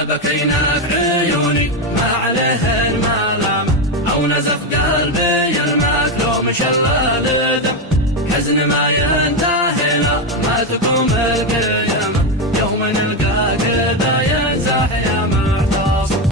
ما بكينا في عيوني ما عليه الملامة، أو نزف قلبي المكلوم شلال دم. حزن ما ينتهي لا ما تقوم القيامة، يوم نلقى كذا ينزاح يا معتصم.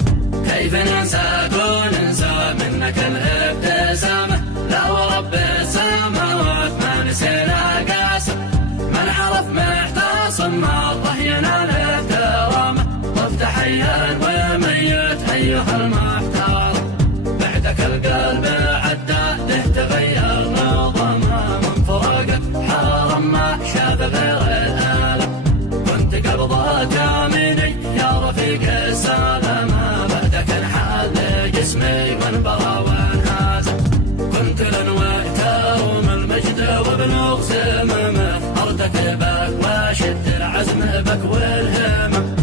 كيف ننساك وننسى منك الابتسامة، لا ورب السماوات ما نسينا قاسم. من عرف معتصم الله ينال احترامه، طفت حيا وميت أيها المحترم. بعدك القلب عداده تغير نظامه، من فوقك حرم ما شاف غير الألم. كنت قبضات يميني يا رفيق السلامة، بعدك انحل جسمي وانبرى وانهزم. كنت لنوي تروم المجد وبلوغ سممه، ارتكبك واشد العزم بك والهمم.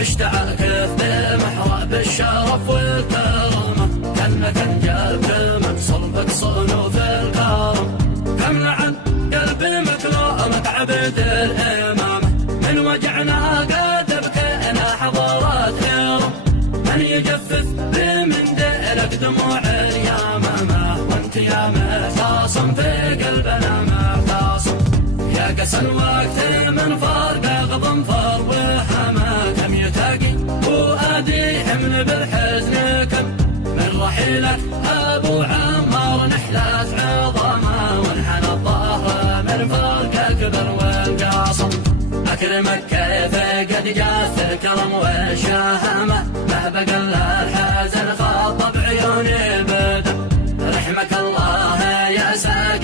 عشت عاكف بمحراب الشرف والكرامة، كأنك انجلت من صلبك صنوف الكرم. كم لعن قلبي مكلومك عبد الإمامة، من وجعنا قد بكينا حضرات يرم. من يجفف بمنديلك دموع اليمامة، وانت يا معتصم في قلبنا معتصم. يا قسى الوقت من فرقه غضنفر وحما، كم يتاقي وادي حمل بالحزن كم. من رحيلك ابو عمار نحلات عظامه، وانحنى الظهر من فرقه كبر والقاصم. اكرمك كيف قد جاث الكرم والشهامه، ما بقى الا الحزن خاطب عيوني بدم. رحمك الله يا ساقي